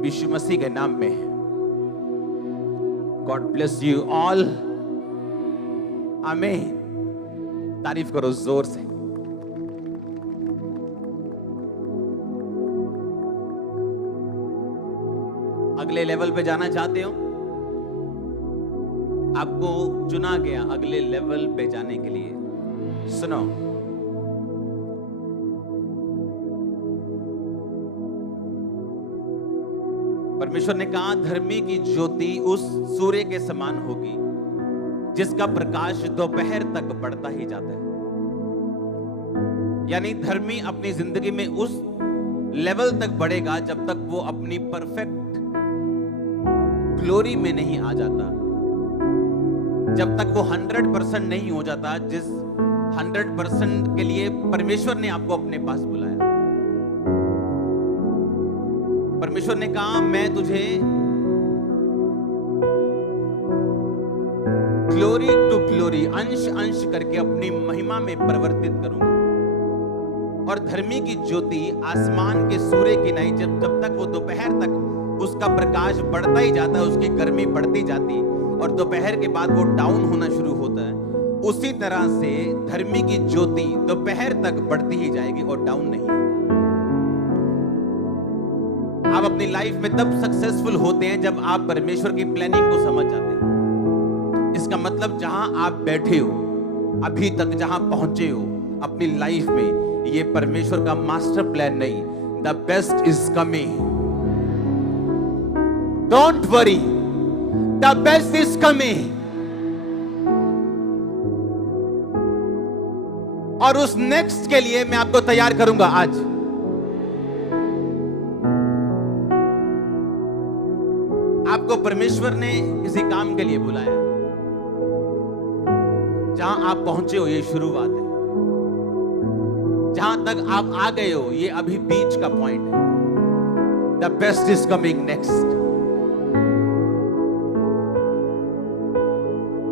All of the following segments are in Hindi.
प्रभु यीशु मसीह के नाम में गॉड ब्लेस यू ऑल, आमीन। तारीफ करो जोर से। अगले लेवल पे जाना चाहते हो? आपको चुना गया अगले लेवल पे जाने के लिए। सुनो, परमेश्वर ने कहा धर्मी की ज्योति उस सूर्य के समान होगी जिसका प्रकाश दोपहर तक बढ़ता ही जाता है। यानी धर्मी अपनी जिंदगी में उस लेवल तक बढ़ेगा जब तक वो अपनी परफेक्ट ग्लोरी में नहीं आ जाता, जब तक वो 100% नहीं हो जाता जिस 100% के लिए परमेश्वर ने आपको अपने पास बुलाया। परमेश्वर ने कहा मैं तुझे ग्लोरी टू ग्लोरी, अंश अंश करके अपनी महिमा में परिवर्तित करूंगा। और धर्मी की ज्योति आसमान के सूर्य की नहीं, जब तक वो दोपहर तक उसका प्रकाश बढ़ता ही जाता है, उसकी गर्मी बढ़ती जाती और दोपहर के बाद वो डाउन होना शुरू होता है, उसी तरह से धर्मी की ज्योति दोपहर तक बढ़ती ही जाएगी और डाउन नहीं होगी। आप अपनी लाइफ में तब सक्सेसफुल होते हैं जब आप परमेश्वर की प्लानिंग को समझ जाते हैं। इसका मतलब जहां आप बैठे हो, अभी तक जहां पहुंचे हो अपनी लाइफ में, ये परमेश्वर का मास्टर प्लान नहीं। The best is coming, don't worry, the best is coming. और उस नेक्स्ट के लिए मैं आपको तैयार करूंगा। आज आपको परमेश्वर ने किसी काम के लिए बुलाया, जहां आप पहुंचे हो ये शुरुआत है, जहां तक आप आ गए हो ये अभी बीच का पॉइंट है। The best is coming next.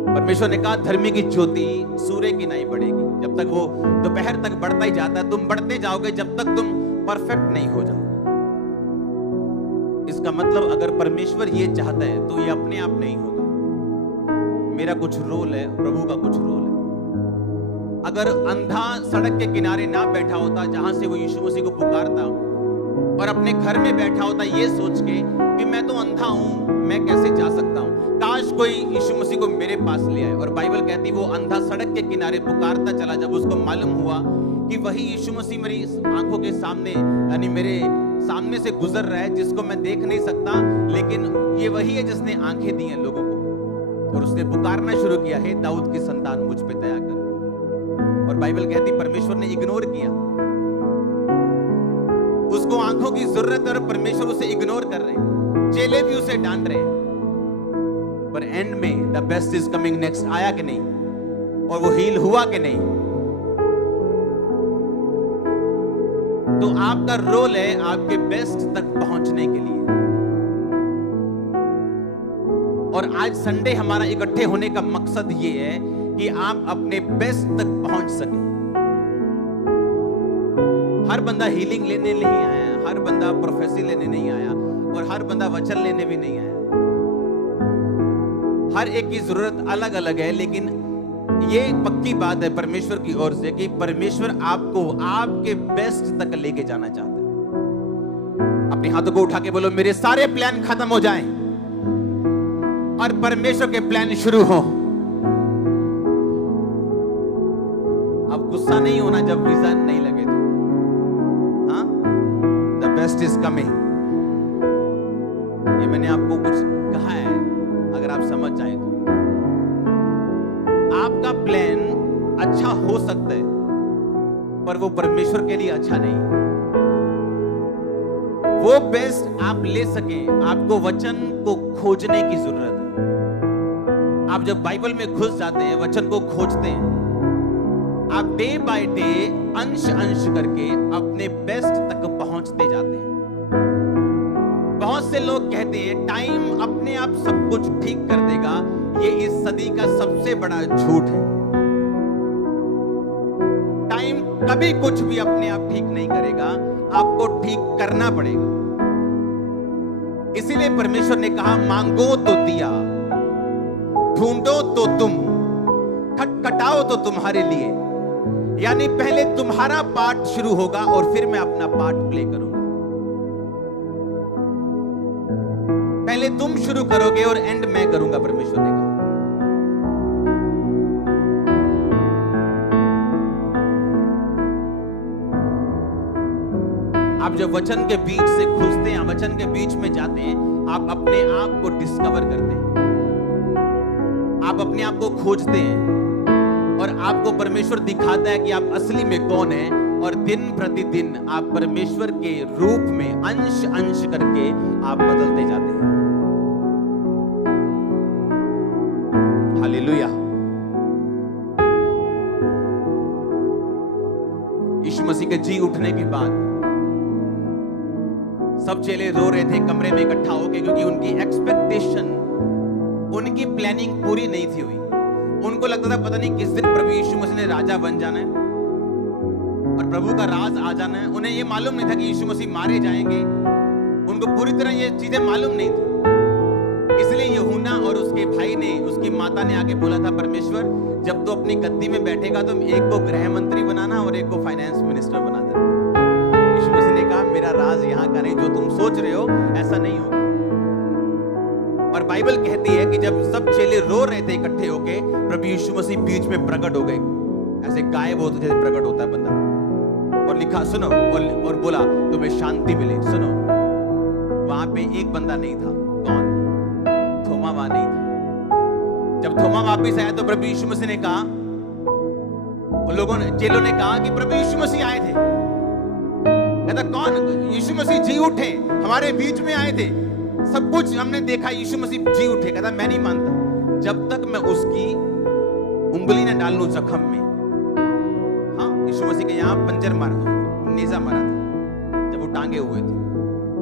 परमेश्वर ने कहा धर्मी की ज्योति सूर्य की नहीं बढ़ेगी, जब तक वो दोपहर तक बढ़ता ही जाता है। तुम बढ़ते जाओगे जब तक तुम परफेक्ट नहीं हो जाओगे। इसका मतलब अगर परमेश्वर ये चाहता है तो ये अपने आप नहीं होगा। मेरा कुछ रोल है, प्रभु का कुछ रोल है। अगर अंधा सड़क के किनारे ना बैठा होता जहां से वो यीशु मसीह को पुकारता और अपने घर में बैठा होता ये सोच के कि मैं तो अंधा हूं, मैं कैसे जा सकता हूं, काश कोई यीशु मसीह को मेरे पास ले आए। और बाइबल कहती वो अंधा सड़क के किनारे पुकारता चला, जब उसको मालूम हुआ कि वही यीशु मसीह मेरी आंखों के सामने, यानी मेरे सामने से गुजर रहा है, जिसको मैं देख नहीं सकता, लेकिन ये वही है जिसने आंखें दी हैं लोगों को। और उसने पुकारना शुरू किया, हे दाऊद की संतान मुझ पे दया कर। और बाइबल कहती परमेश्वर ने इग्नोर किया, उसको आंखों की जरूरत है और परमेश्वर उसे इग्नोर कर रहे हैं, चेले भी उसे डांट रहे हैं। पर एंड में the best is coming next आया कि नहीं, और वो हील हुआ कि नहीं। तो आपका रोल है आपके बेस्ट तक पहुंचने के लिए। और आज संडे हमारा इकट्ठे होने का मकसद ये है कि आप अपने बेस्ट तक पहुंच सके। हर बंदा हीलिंग लेने नहीं आया, हर बंदा प्रोफेसी लेने नहीं आया, और हर बंदा वचन लेने भी नहीं आया। हर एक की जरूरत अलग अलग है, लेकिन ये पक्की बात है परमेश्वर की ओर से कि परमेश्वर आपको आपके बेस्ट तक लेके जाना चाहता है। अपने हाथों को उठा के बोलो मेरे सारे प्लान खत्म हो जाएं और परमेश्वर के प्लान शुरू हो। अब गुस्सा नहीं होना जब वीजा नहीं लगे तो। हाँ, द बेस्ट इज कमिंग। ये मैंने आपको कुछ कहा है, अगर आप समझ जाए तो। आपका प्लान अच्छा हो सकता है पर वो परमेश्वर के लिए अच्छा नहीं। वो बेस्ट आप ले सके, आपको वचन को खोजने की जरूरत है। आप जब बाइबल में घुस जाते हैं, वचन को खोजते हैं, आप डे बाय डे अंश अंश करके अपने बेस्ट तक पहुंचते जाते हैं। बहुत से लोग कहते हैं टाइम अपने आप सब कुछ ठीक कर देगा। ये इस सदी का सबसे बड़ा झूठ है। टाइम कभी कुछ भी अपने आप ठीक नहीं करेगा, आपको ठीक करना पड़ेगा। इसीलिए परमेश्वर ने कहा, मांगो तो दिया, ढूंढो तो तुम, खटखटाओ तो तुम्हारे लिए। यानी पहले तुम्हारा पार्ट शुरू होगा और फिर मैं अपना पार्ट प्ले करूंगा। पहले तुम शुरू करोगे और एंड मैं करूंगा, परमेश्वर ने कहा। आप जब वचन के बीच से घुसते हैं, वचन के बीच में जाते हैं, आप अपने आप को डिस्कवर करते हैं, आप अपने आप को खोजते हैं और आपको परमेश्वर दिखाता है कि आप असली में कौन हैं। और दिन प्रतिदिन आप परमेश्वर के रूप में अंश अंश करके आप बदलते जाते हैं। हालेलुया। यीशु मसीह के जी उठने के बाद सब चेले रो रहे थे कमरे में इकट्ठा होकर, क्योंकि उनकी एक्सपेक्टेशन, उनकी प्लानिंग पूरी नहीं थी हुई। उनको लगता था पता नहीं किस दिन प्रभु यीशु मसीह ने राजा बन जाना है और प्रभु का राज आ जाना है। उन्हें यह मालूम नहीं था कि यीशु मसीह मारे जाएंगे। उनको पूरी तरह ये चीजें मालूम नहीं थी। इसलिए यूहन्ना और उसके भाई ने, उसकी माता ने आके बोला था, परमेश्वर जब तू अपनी गद्दी में बैठेगा तो एक को गृह मंत्री बनाना और एक को फाइनेंस मिनिस्टर बना देना। यीशु मसीह ने कहा, मेरा राज यहाँ का नहीं, जो तुम सोच रहे हो ऐसा नहीं होगा। और बाइबल कहती है कि जब सब चेले रो रहे थे इकट्ठे होके, प्रभु यीशु मसीह बीच में प्रकट हो गए, ऐसे गायब होते जैसे प्रकट होता है बंदा। और लिखा, सुनो, और बोला तुम्हें शांति मिले। सुनो, वहां पे एक बंदा नहीं था। कौन? थोमा वहां नहीं था। जब थोमा वापिस आया तो प्रभु यीशु मसीह ने कहा, लोगों ने, चेलों ने कहा कि प्रभु यीशु मसीह आए थे। कहता, कौन? यीशु मसीह जी उठे, हमारे बीच में आए थे, सब कुछ हमने देखा, यीशु मसीह जी उठे। कहता, मैं नहीं मानता जब तक मैं उसकी उंगली न डाल लूं जख्म में। हाँ, यीशु मसीह के यहाँ पंजर मारा, नेजा मारा था जब वो टांगे हुए थे।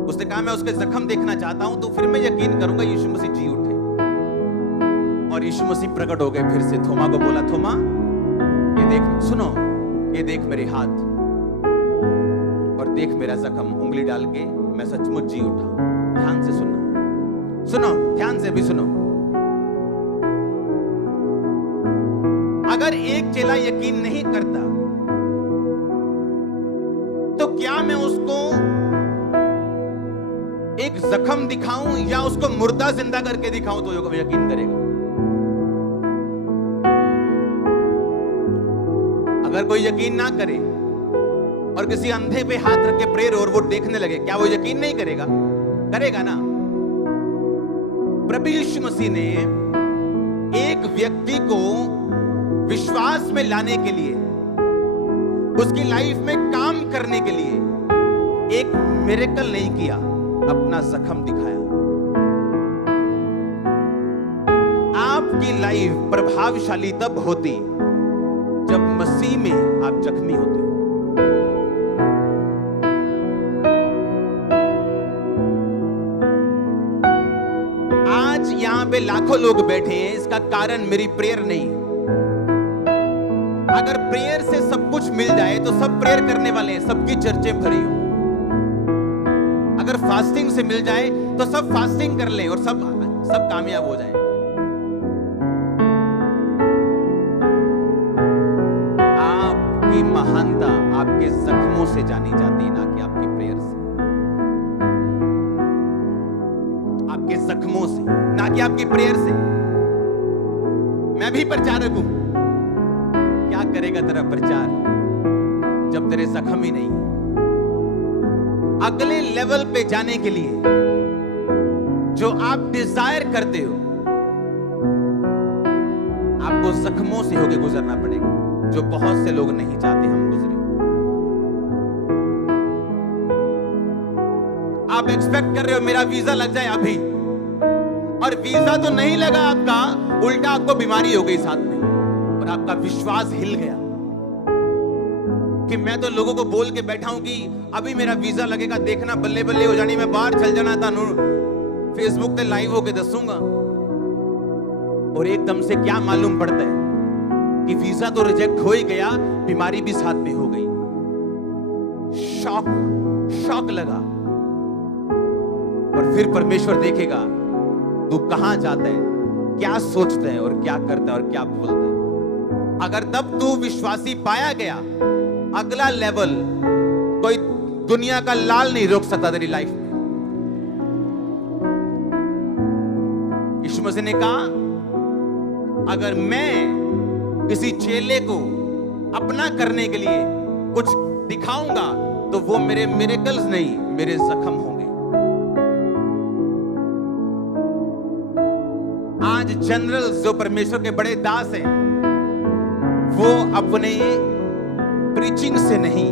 उसने कहा, मैं उसके जख्म देखना चाहता हूं, तो फिर मैं यकीन करूंगा यीशु मसीह जी उठे। और यीशु मसीह प्रकट हो गए फिर से। थोमा को बोला, थोमा ये देख, सुनो, ये देख मेरे हाथ और देख मेरा जख्म, उंगली डाल के मैं सचमुच जी उठा। ध्यान से सुनो, सुनो, ध्यान से भी सुनो। अगर एक चेला यकीन नहीं करता तो क्या मैं उसको एक जख्म दिखाऊं या उसको मुर्दा जिंदा करके दिखाऊं तो यकीन करेगा? अगर कोई यकीन ना करे और किसी अंधे पे हाथ रख के प्रेयर और वो देखने लगे, क्या वो यकीन नहीं करेगा? करेगा ना। प्रभु यीशु मसीह ने एक व्यक्ति को विश्वास में लाने के लिए, उसकी लाइफ में काम करने के लिए एक मिरेकल नहीं किया, अपना जख्म दिखाया। आपकी लाइफ प्रभावशाली तब होती जब मसीह में आप जख्मी होते हो। आज यहां पे लाखों लोग बैठे हैं, इसका कारण मेरी प्रेयर नहीं। अगर प्रेयर से सब कुछ मिल जाए तो सब प्रेयर करने वाले हैं, सबकी चर्चें भरी हो। अगर फास्टिंग से मिल जाए तो सब फास्टिंग कर लें और सब कामयाब हो जाए। आपकी महानता आपके जख्मों से जानी जाती है, ना कि आपकी प्रेयर से। आपके जख्मों से, ना कि आपकी प्रेयर से। मैं भी प्रचारक हूं। क्या करेगा तेरा प्रचार जब तेरे जख्म ही नहीं? अगले लेवल पे जाने के लिए जो आप डिजायर करते हो, आपको जख्मों से होके गुजरना पड़ेगा, जो बहुत से लोग नहीं चाहते हम गुजरे। आप एक्सपेक्ट कर रहे हो मेरा वीजा लग जाए अभी, और वीजा तो नहीं लगा आपका, उल्टा आपको बीमारी हो गई साथ में, और आपका विश्वास हिल गया कि मैं तो लोगों को बोल के बैठा हूं कि अभी मेरा वीजा लगेगा, देखना बल्ले बल्ले हो जानी, मैं बाहर चल जाना था, फेसबुक पे लाइव होके दसूंगा। और एकदम से क्या मालूम पड़ता है कि वीजा तो रिजेक्ट हो ही गया, बीमारी भी साथ में हो गई। शॉक लगा। और और फिर परमेश्वर देखेगा तू कहां जाता है, क्या सोचता है और क्या करता है और क्या बोलता है। अगर तब तू विश्वासी पाया गया, अगला लेवल कोई दुनिया का लाल नहीं रोक सकता तेरी लाइफ में। यीशु मसीह ने कहा अगर मैं किसी चेले को अपना करने के लिए कुछ दिखाऊंगा तो वो मेरे मिरेकल्स नहीं, मेरे जख्म होंगे। आज जनरल जो परमेश्वर के बड़े दास हैं, वो अपने प्रीचिंग से नहीं,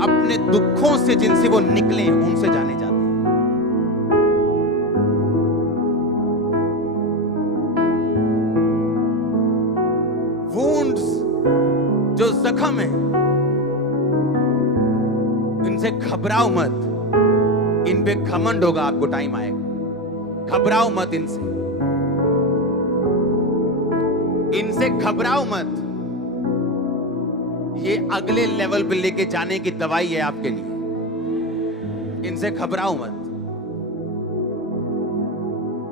अपने दुखों से जिनसे वो निकले उनसे जाने जाते हैं। वुंड्स जो जख्म है, इनसे घबराओ मत, इन पे घमंड होगा, आपको टाइम आएगा। घबराओ मत इनसे घबराओ मत। ये अगले लेवल पे लेके जाने की दवाई है आपके लिए। इनसे घबराओ मत।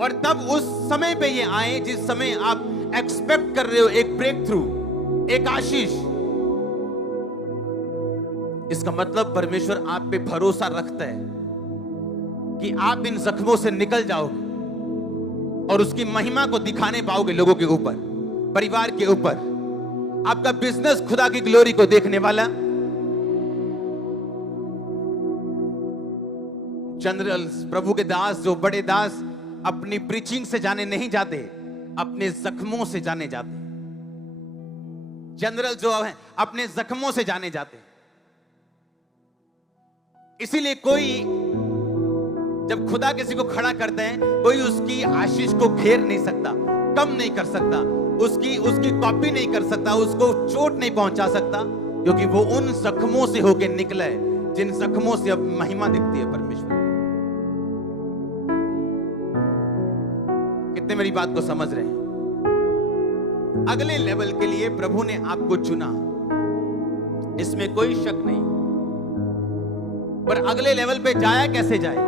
और तब उस समय पे ये आए जिस समय आप एक्सपेक्ट कर रहे हो एक ब्रेक थ्रू, एक आशीष। इसका मतलब परमेश्वर आप पे भरोसा रखता है कि आप इन जख्मों से निकल जाओगे और उसकी महिमा को दिखाने पाओगे लोगों के ऊपर, परिवार के ऊपर। आपका बिजनेस खुदा की ग्लोरी को देखने वाला। जनरल्स, प्रभु के दास, जो बड़े दास अपनी प्रीचिंग से जाने नहीं जाते, अपने जख्मों से जाने जाते। जनरल जो है अपने जख्मों से जाने जाते। इसीलिए कोई जब खुदा किसी को खड़ा करते हैं, कोई उसकी आशीष को घेर नहीं सकता, कम नहीं कर सकता, उसकी कॉपी नहीं कर सकता, उसको चोट नहीं पहुंचा सकता, क्योंकि वो उन जख्मों से होके निकला है जिन जख्मों से अब महिमा दिखती है परमेश्वर। कितने मेरी बात को समझ रहे हैं? अगले लेवल के लिए प्रभु ने आपको चुना, इसमें कोई शक नहीं। पर अगले लेवल पे जाया कैसे जाए?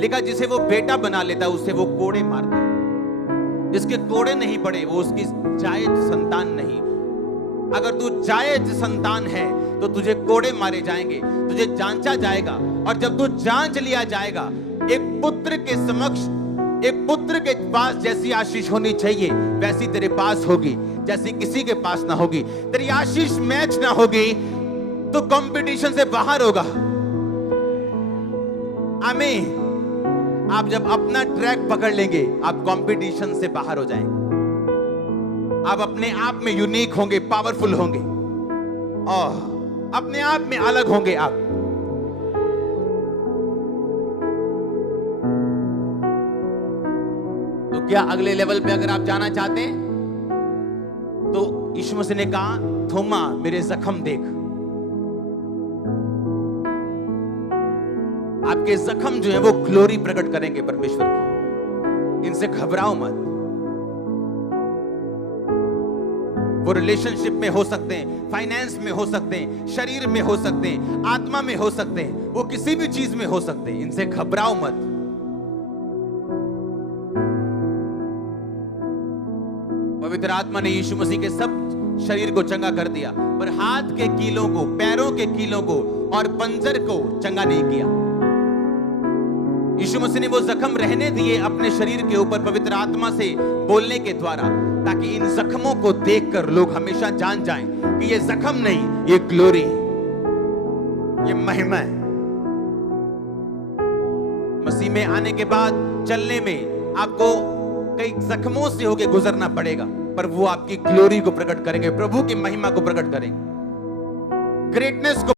लिखा जिसे वो बेटा बना लेता उसे वो कोड़े मारता। जिसके कोड़े नहीं पड़े वो उसकी जायज संतान नहीं। अगर तू जायज संतान है तो तुझे कोड़े मारे जाएंगे, तुझे जांचा जाएगा। और जब तू जांच लिया जाएगा, एक पुत्र के समक्ष, एक पुत्र के पास जैसी आशीष होनी चाहिए वैसी तेरे पास होगी, जैसी किसी के पास ना होगी। तेरी आशीष मैच ना होगी तो कंपटीशन से बाहर होगा। आमीन। आप जब अपना ट्रैक पकड़ लेंगे, आप कंपटीशन से बाहर हो जाएंगे। आप अपने आप में यूनिक होंगे, पावरफुल होंगे और अपने आप में अलग होंगे आप। तो क्या अगले लेवल पे अगर आप जाना चाहते हैं तो यीशु मसीह ने कहा, थोमा मेरे जख्म देख। आपके जख्म जो है वो ग्लोरी प्रकट करेंगे परमेश्वर की। इनसे घबराओ मत। वो रिलेशनशिप में हो सकते हैं, फाइनेंस में हो सकते हैं, शरीर में हो सकते हैं, आत्मा में हो सकते हैं, वो किसी भी चीज में हो सकते हैं। इनसे घबराओ मत। पवित्र आत्मा ने यीशु मसीह के सब शरीर को चंगा कर दिया, पर हाथ के कीलों को, पैरों के कीलों को और पंजर को चंगा नहीं किया। यीशु मसीह ने वो जख्म रहने दिए अपने शरीर के ऊपर पवित्र आत्मा से बोलने के द्वारा, ताकि इन जख्मों को देखकर लोग हमेशा जान जाएं कि ये जख्म नहीं, ये ग्लोरी, ये महिमा है। मसीह में आने के बाद चलने में आपको कई जख्मों से होके गुजरना पड़ेगा, पर वो आपकी ग्लोरी को प्रकट करेंगे, प्रभु की महिमा को प्रकट करेंगे, ग्रेटनेस को